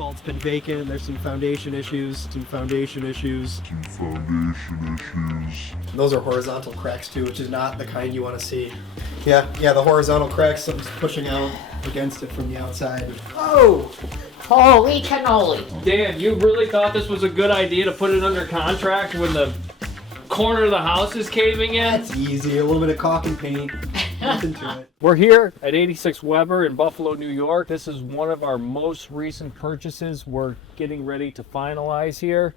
difficult. It's been vacant. There's some foundation issues. Those are horizontal cracks too, which is not the kind you want to see. Yeah, the horizontal cracks, something's pushing out against it from the outside. Oh! Holy cannoli. Dan, you really thought this was a good idea to put it under contract when the corner of the house is caving in? That's easy. A little bit of caulk and paint. Nothing to it. We're here at 86 Weber in Buffalo, New York. This is one of our most recent purchases. We're getting ready to finalize here.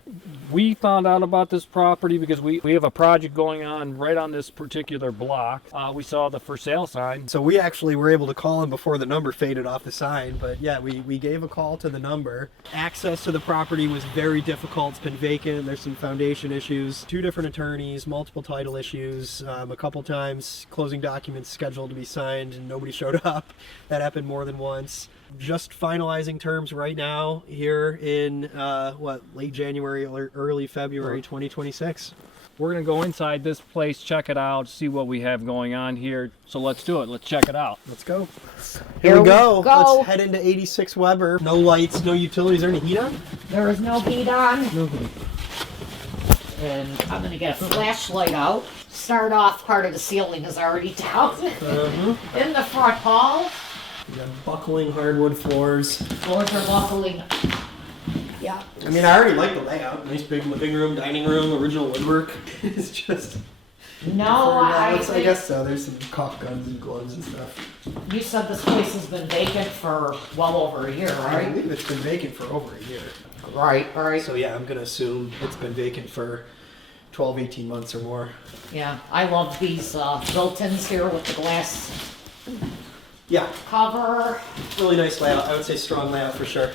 We found out about this property because we have a project going on right on this particular block. We saw the for sale sign. So we actually were able to call him before the number faded off the sign, but yeah, we gave a call to the number. Access to the property was very difficult. It's been vacant. There's some foundation issues. 2 different attorneys, multiple title issues, a couple times closing documents scheduled to be signed and nobody showed up. That happened more than once. Just finalizing terms right now here in late January or early February 2026. We're gonna go inside this place, check it out, see what we have going on here. So let's do it. Let's check it out. Let's go. Here we go. Let's head into 86 Weber. No lights, no utilities. Is there any heat on? There is no heat on. No heat. And I'm gonna get a flashlight out. Start off, part of the ceiling is already down. In the front hall. You got buckling hardwood floors. Floors are buckling. Yeah. I mean, I already like the layout. Nice big living room, dining room, original woodwork. It's just... No, I guess so. There's some caulk guns and gloves and stuff. You said this place has been vacant for well over a year, I right? believe it's been vacant for over a year. Right. So yeah, I'm going to assume it's been vacant for 12, 18 months or more. Yeah, I love these built-ins here with the glass Yeah, cover. really nice layout. I would say strong layout for sure.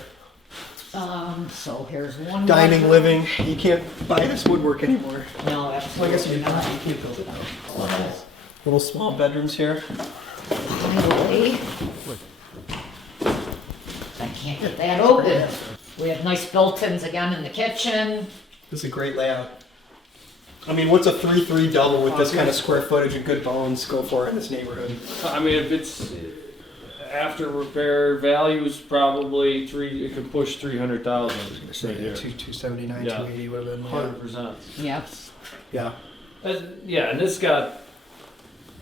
So here's one Dining, bedroom. living. You can't buy this woodwork anymore. No, Well, I absolutely guess you not. can't build it out. Little small bedrooms here. Finally. I can't get that open. We have nice built-ins again in the kitchen. This is a great layout. I mean, what's a 3-3 double with this kind of square footage and good bones go for in this neighborhood? I mean, if it's after repair, value's probably it could push 300,000. Say 279, Yeah. 280 would have been. 100%. Yep. Yeah. Yeah, and this got,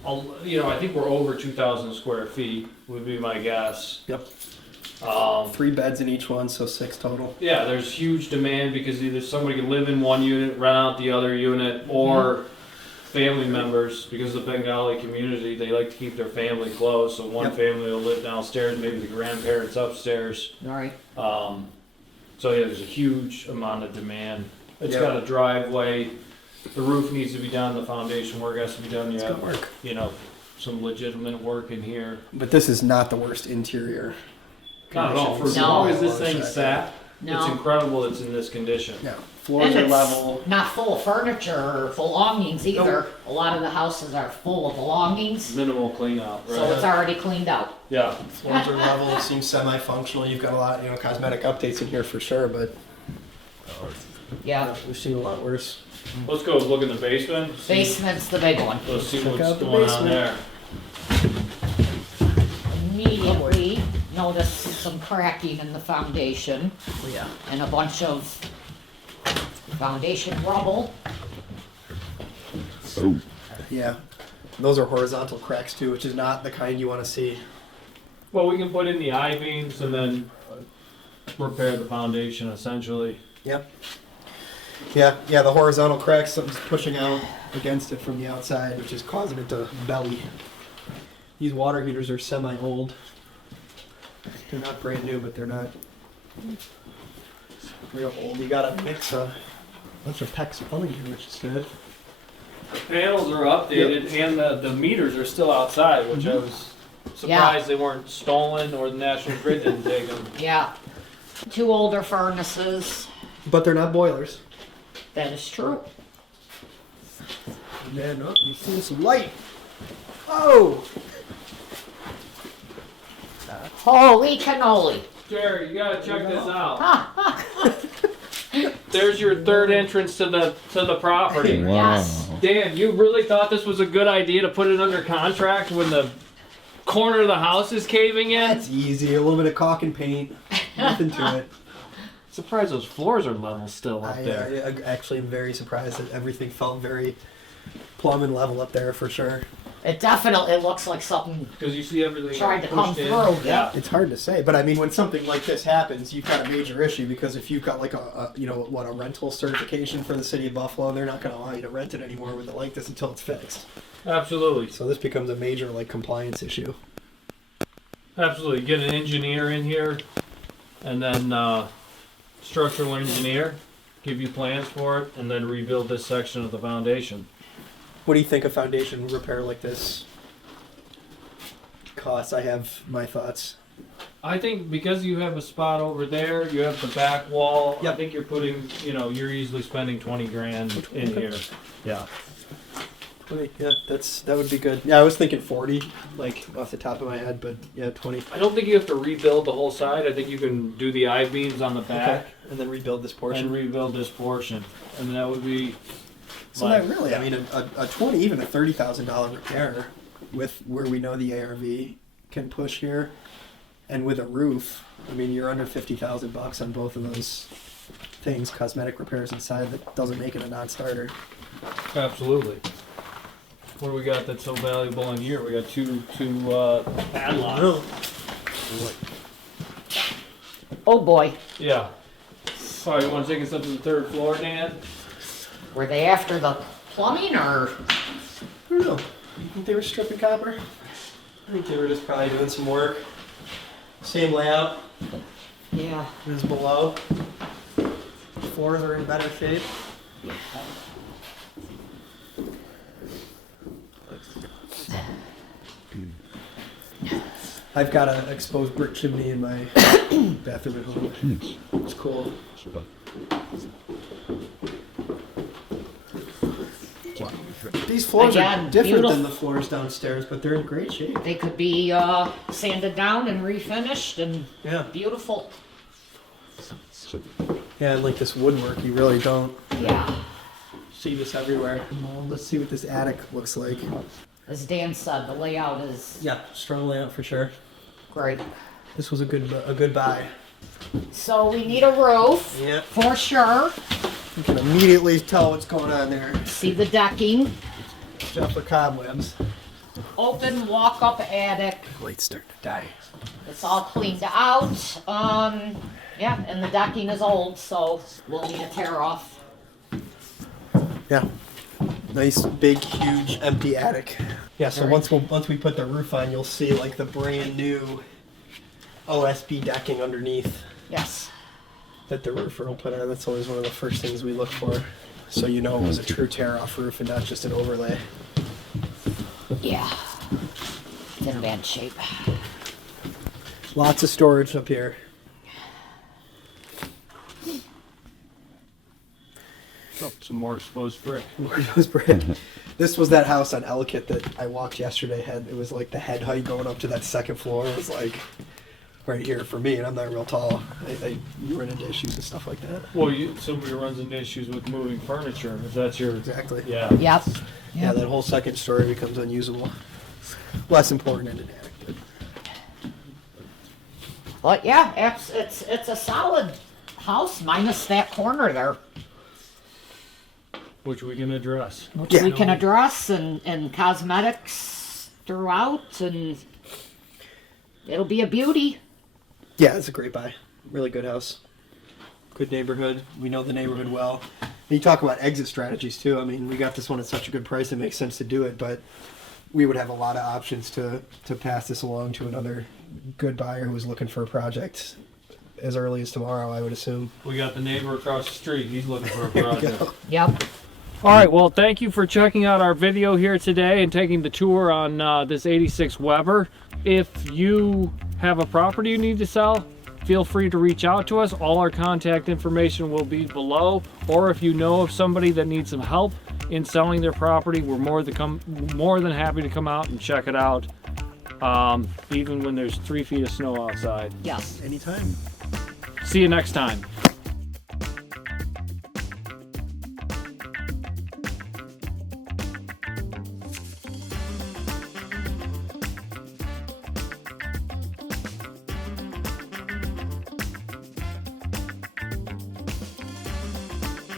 I think we're over 2,000 square feet would be my guess. Yep. 3 beds in each one, so 6 total. Yeah, there's huge demand because either somebody can live in one unit, rent out the other unit, or family members, because the Bengali community, they like to keep their family close, so one family will live downstairs, maybe the grandparents upstairs. All right. So yeah, there's a huge amount of demand. It's got a driveway, the roof needs to be done, the foundation work has to be done. You have, work. Some legitimate work in here. But this is not the worst interior. Not at all. For as No. long as this thing sat, No. it's incredible it's in this condition. Yeah. Floors And are it's level. not full of furniture or belongings either. A lot of the houses are full of belongings, Minimal clean out, right? so it's already cleaned out. Yeah. Floors are level. It seems semi-functional. You've got a lot, cosmetic updates in here for sure, but Yeah. we've seen a lot worse. Let's go look in the basement. Basement's the big one. Let's see Check what's out the going on basement. there. Immediately notice some cracking in the foundation Yeah. and a bunch of foundation rubble. Yeah. Those are horizontal cracks too, which is not the kind you want to see. Well, we can put in the I-beams and then repair the foundation essentially. Yep. Yeah, the horizontal cracks, something's pushing out against it from the outside, which is causing it to belly. These water heaters are semi-old. They're not brand new, but they're not real old. You gotta mix a bunch of PEX plumbing here, which is good. The panels are updated and the meters are still outside, which I was surprised they weren't stolen or the National Grid didn't take them. Yeah. 2 older furnaces. But they're not boilers. That is true. Yeah, no, you see some light. Oh! Holy cannoli. Jerry, you gotta check this out. There's your third entrance to the property. Yes. Dan, you really thought this was a good idea to put it under contract when the corner of the house is caving in? That's easy. A little bit of caulk and paint. Nothing to it. Surprised those floors are level still up there. I actually am very surprised that everything felt very plumb and level up there for sure. It definitely looks like something Because you see everything tried to come pushed in. through. Yeah. It's hard to say, but I mean, when something like this happens, you've got a major issue because if you've got like a rental certification for the city of Buffalo, they're not going to allow you to rent it anymore with it like this until it's fixed. Absolutely. So this becomes a major like compliance issue. Absolutely. Get an engineer in here, and then structural engineer, give you plans for it, and then rebuild this section of the foundation. What do you think a foundation repair like this costs? I have my thoughts. I think because you have a spot over there, you have the back wall. Yep. I think you're putting, you're easily spending 20 grand in here. Yeah. 20, yeah, that would be good. Yeah, I was thinking 40, like off the top of my head, but yeah, 20. I don't think you have to rebuild the whole side. I think you can do the I-beams on the back Okay. And then rebuild this portion. and rebuild this portion, and that would be. So like, that really, I mean, a 20, even a $30,000 repair with where we know the ARV can push here, and with a roof, I mean, you're under $50,000 on both of those things, cosmetic repairs inside. That doesn't make it a non-starter. Absolutely. What do we got that's so valuable in here? We got two padlocks. Oh boy, Yeah. Sorry, you want to take us up to the third floor, Dan? were they after the plumbing or? I don't know. You think they were stripping copper? I think they were just probably doing some work. Same layout Yeah. as below. Floors are in better shape. I've got an exposed brick chimney in my bathroom at home. It's cool. These floors Again, are different beautiful. than the floors downstairs, but they're in great shape. They could be sanded down and refinished and Yeah. beautiful. Yeah, and like this woodwork, you really don't Yeah. see this everywhere. Let's see what this attic looks like. As Dan said, the layout is Yeah, strong layout for sure. great. This was a good buy. So we need a roof Yeah. for sure. You can immediately tell what's going on there. See the decking. Except for cobwebs. Open walk-up attic. Lights starting to die. It's all cleaned out. Yeah, and the decking is old, so we'll need a tear off. Yeah. Nice, big, huge, empty attic. Yeah, so Very- once we put the roof on, you'll see like the brand new OSB decking underneath Yes. that the roofer will put on. That's always one of the first things we look for. So you know it was a true tear-off roof and not just an overlay. Yeah. It's in bad shape. Lots of storage up here. Oh, some more exposed brick. This was that house on Ellicott that I walked yesterday. It was like the head height going up to that second floor. It was like right here for me, and I'm not real tall. I run into issues and stuff like that. Well, somebody runs into issues with moving furniture. If that's your Exactly. yeah. Yep. Yeah, that whole second story becomes unusable. Less important in an attic. But But yeah, it's a solid house minus that corner there, Which we can address. which Yeah. we can address and cosmetics throughout, and it'll be a beauty. yeah, it's a great buy. Really good house. Good neighborhood. We know the neighborhood well. And you talk about exit strategies too. I mean, we got this one at such a good price, it makes sense to do it, but we would have a lot of options to pass this along to another good buyer who was looking for a project as early as tomorrow, I would assume. We got the neighbor across the street. He's looking for a project. Yep. All right, well, thank you for checking out our video here today and taking the tour on this 86 Weber. If you have a property you need to sell, feel free to reach out to us. All our contact information will be below. Or if you know of somebody that needs some help in selling their property, we're more than happy to come out and check it out, even when there's 3 feet of snow outside. Yes. Anytime. See you next time.